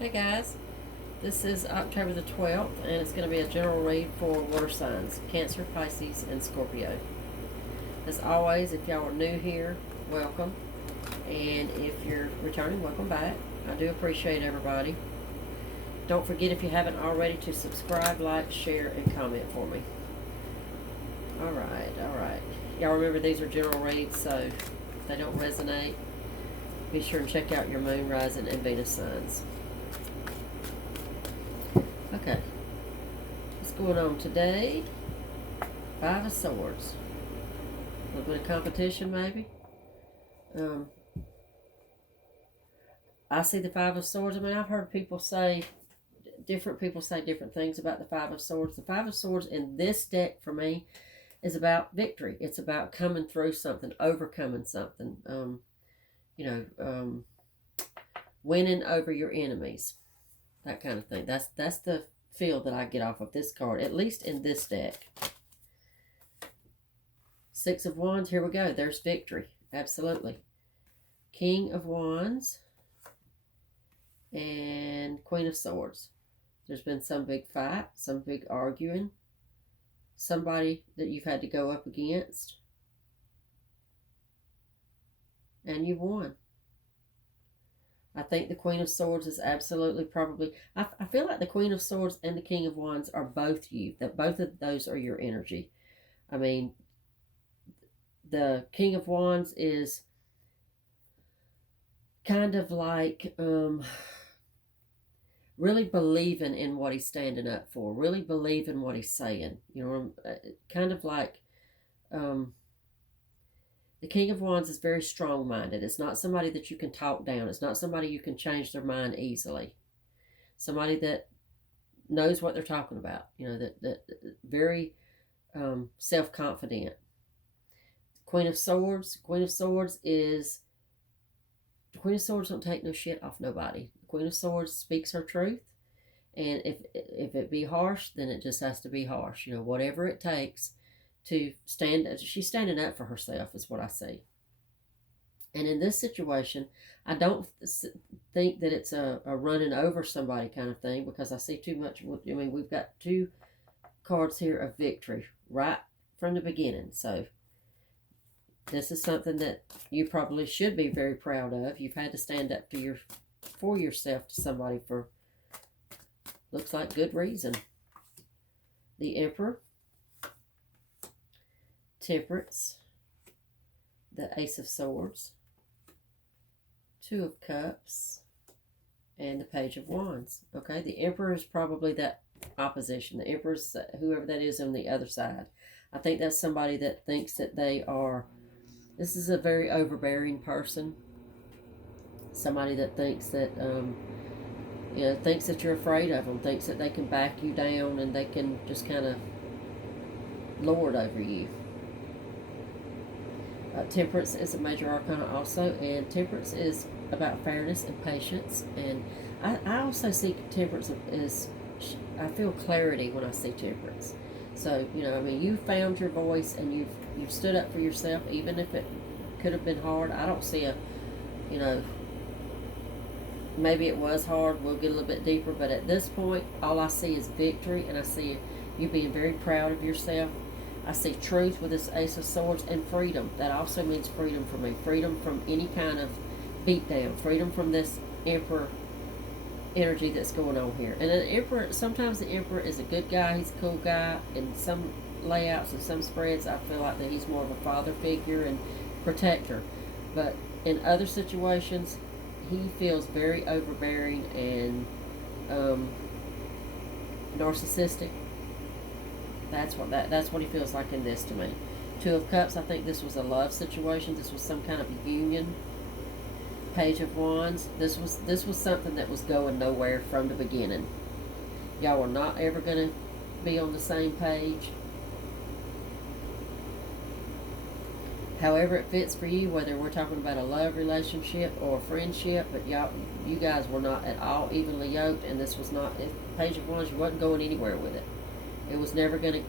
Hey guys, this is October the 12th, and it's going to be a general read for water signs Cancer, Pisces, and Scorpio. As always, if y'all are new here, welcome. And if you're returning, welcome back. I do appreciate everybody. Don't forget, if you haven't already, to subscribe, like, share, and comment for me. Alright. Y'all remember these are general reads, so if they don't resonate, be sure and check out your moon, rising, and Venus signs. Okay, what's going on today? Five of Swords. A little bit of competition, maybe. I see the Five of Swords. I mean, I've heard different people say different things about the Five of Swords. The Five of Swords in this deck, for me, is about victory. It's about coming through something, overcoming something. Winning over your enemies. That kind of thing. That's the feel that I get off of this card, at least in this deck. Six of Wands, here we go. There's victory. Absolutely. King of Wands and Queen of Swords. There's been some big fight, some big arguing, somebody that you've had to go up against, and you won. I think the Queen of Swords is absolutely probably... I feel like the Queen of Swords and the King of Wands are both you. That both of those are your energy. I mean, the King of Wands is kind of like really believing in what he's standing up for. Really believing what he's saying. You know, kind of like... the King of Wands is very strong-minded. It's not somebody that you can talk down. It's not somebody you can change their mind easily. Somebody that knows what they're talking about. You know, that very self-confident. Queen of Swords. Queen of Swords is... The Queen of Swords don't take no shit off nobody. The Queen of Swords speaks her truth. And if it be harsh, then it just has to be harsh. You know, whatever it takes to stand... She's standing up for herself is what I see. And in this situation, I don't think that it's a running over somebody kind of thing, because I see too much... I mean, we've got two cards here of victory right from the beginning. So this is something that you probably should be very proud of. You've had to stand up for yourself to somebody for, looks like, good reason. The Emperor, Temperance, the Ace of Swords, Two of Cups, and the Page of Wands. Okay, the Emperor is probably that opposition. The Emperor is whoever that is on the other side. I think that's somebody that thinks that they are... This is a very overbearing person. Somebody that thinks that, thinks that you're afraid of them, thinks that they can back you down and they can just kind of lord over you. Temperance is a major arcana also, and Temperance is about fairness and patience. And I also see Temperance as... I feel clarity when I see Temperance. So, you know, I mean, you found your voice and you've stood up for yourself, even if it could have been hard. I don't see maybe it was hard. We'll get a little bit deeper. But at this point, all I see is victory, and I see you being very proud of yourself. I see truth with this Ace of Swords, and freedom. That also means freedom for me. Freedom from any kind of beatdown. Freedom from this Emperor energy that's going on here. And an Emperor, sometimes the Emperor is a good guy. He's a cool guy. In some layouts and some spreads, I feel like that he's more of a father figure and protector. But in other situations, he feels very overbearing and narcissistic. That's what he feels like in this to me. Two of Cups, I think this was a love situation. This was some kind of a union. Page of Wands, this was something that was going nowhere from the beginning. Y'all were not ever going to be on the same page. However it fits for you, whether we're talking about a love relationship or a friendship, but you guys were not at all evenly yoked, and this was not... Page of Wands, you wasn't going anywhere with it. It was never going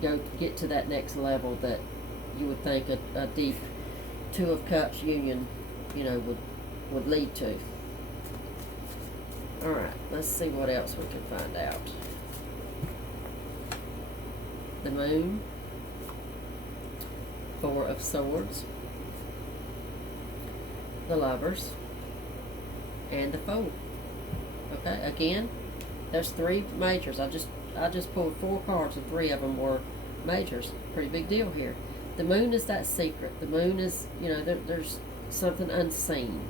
to get to that next level that you would think a deep Two of Cups union, would lead to. Alright. right, let's see what else we can find out. The Moon, Four of Swords, the Lovers, and the Fool. Okay, again, there's 3 majors. I just pulled 4 cards and 3 of them were majors. Pretty big deal here. The Moon is that secret. The Moon is, you know, there's something unseen.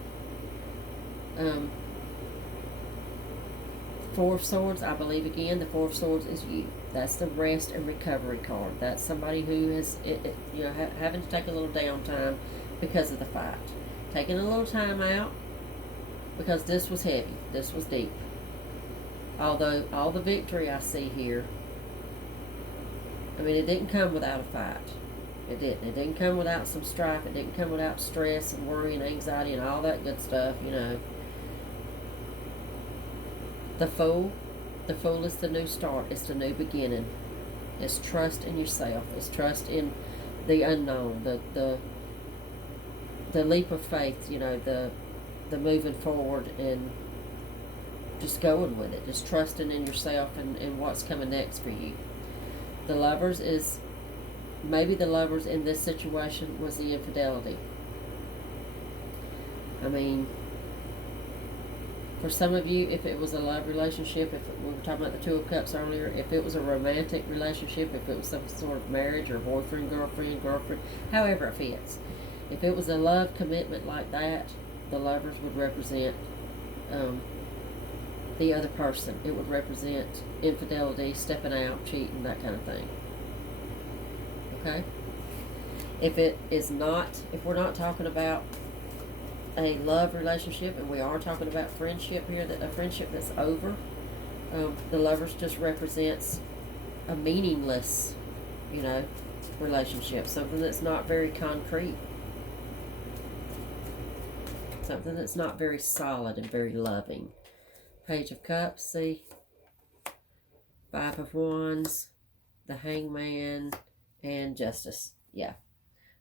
4 of Swords, I believe again, the 4 of Swords is you. That's the rest and recovery card. That's somebody who is, you know, having to take a little downtime because of the fight. Taking a little time out because this was heavy. This was deep. Although all the victory I see here, I mean, it didn't come without a fight. It didn't. It didn't come without some strife. It didn't come without stress and worry and anxiety and all that good stuff, you know. The Fool is the new start. It's the new beginning. It's trust in yourself. It's trust in the unknown, the leap of faith, you know, the moving forward and just going with it. Just trusting in yourself and what's coming next for you. The Lovers is, maybe the Lovers in this situation was the infidelity. I mean, for some of you, if it was a love relationship, we were talking about the Two of Cups earlier, if it was a romantic relationship, if it was some sort of marriage or boyfriend, girlfriend, however it fits. If it was a love commitment like that, the Lovers would represent the other person. It would represent infidelity, stepping out, cheating, that kind of thing. Okay? If it is not, if we're not talking about a love relationship, and we are talking about friendship here, that a friendship that's over, the Lovers just represents a meaningless, you know, relationship, something that's not very concrete, something that's not very solid and very loving. Page of Cups, see, 5 of Wands, the Hangman, and Justice. Yeah,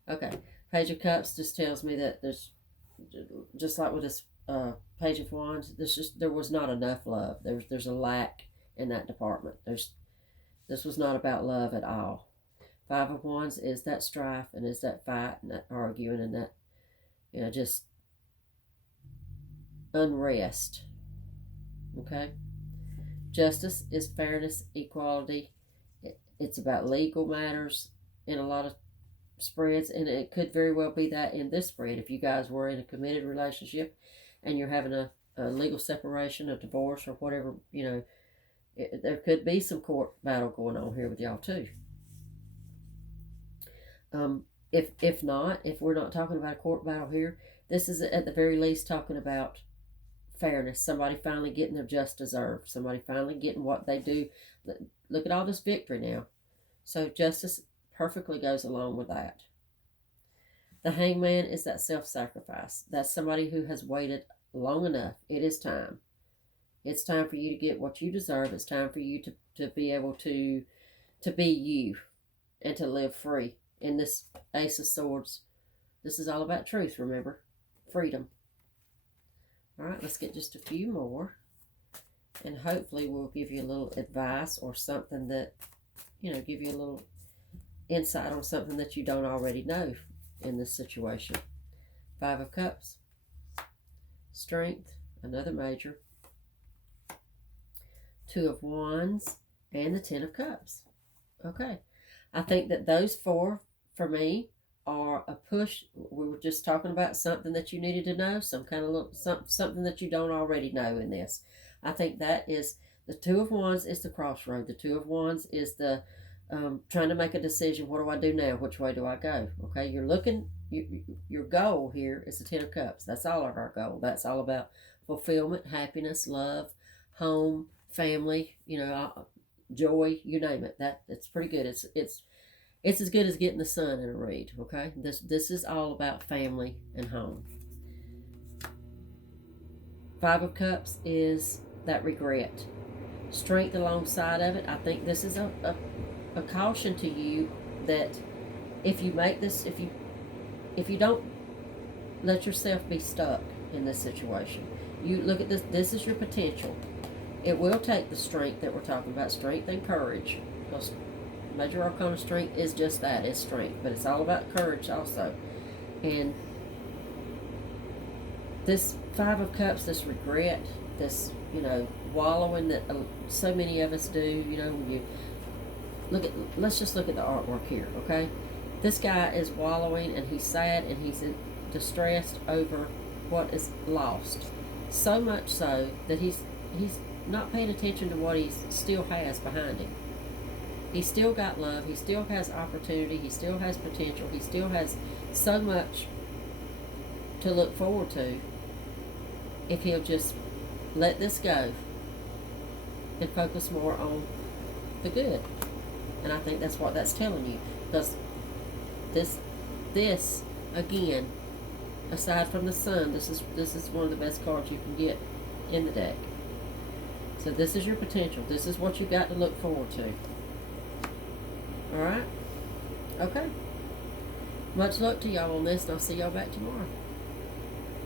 okay. Page of Cups just tells me that there's, just like with this Page of Wands, there was not enough love. There's a lack in that department. This was not about love at all. 5 of Wands is that strife and is that fight and that arguing and that, you know, just unrest. Okay. Justice is fairness, equality. It's about legal matters in a lot of spreads, and it could very well be that in this spread, if you guys were in a committed relationship and you're having a legal separation, a divorce, or whatever, you know, there could be some court battle going on here with y'all too. If not, if we're not talking about a court battle here, this is at the very least talking about fairness. Somebody finally getting their just deserved. Somebody finally getting what they do. Look at all this victory now. So justice perfectly goes along with that. The Hangman is that self-sacrifice. That's somebody who has waited long enough. It is time. It's time for you to get what you deserve. It's time for you to be able to be you and to live free. In this Ace of Swords, this is all about truth, remember? Freedom. All right, let's get just a few more. And hopefully we'll give you a little advice or something that, you know, give you a little insight on something that you don't already know in this situation. 5 of Cups. Strength, another major. 2 of Wands and the 10 of Cups. Okay. I think that those 4, for me, are a push. We were just talking about something that you needed to know, some kind of little, something that you don't already know in this. I think that is the 2 of Wands is the crossroad. The 2 of Wands is the trying to make a decision. What do I do now? Which way do I go? Okay, you're looking. Your goal here is the 10 of Cups. That's all of our goal. That's all about fulfillment, happiness, love, home, family. You know, joy. You name it. It's pretty good. It's as good as getting the sun in a read, okay? This is all about family and home. 5 of Cups is that regret. Strength alongside of it. I think this is a caution to you that if you make this, if you don't let yourself be stuck in this situation, you look at this is your potential. It will take the strength that we're talking about, strength and courage, because Major Arcana strength is just that, it's strength, but it's all about courage also. And this Five of Cups, this regret, this, wallowing that so many of us do, when you let's just look at the artwork here, okay? This guy is wallowing and he's sad and he's distressed over what is lost. So much so that he's not paying attention to what he still has behind him. He's still got love, he still has opportunity, he still has potential, he still has so much to look forward to if he'll just let this go and focus more on the good. And I think that's what that's telling you, because this again, aside from the Sun, this is one of the best cards you can get in the deck. So this is your potential. This is what you got to look forward to. All right? Okay. Much luck to y'all on this, and I'll see y'all back tomorrow.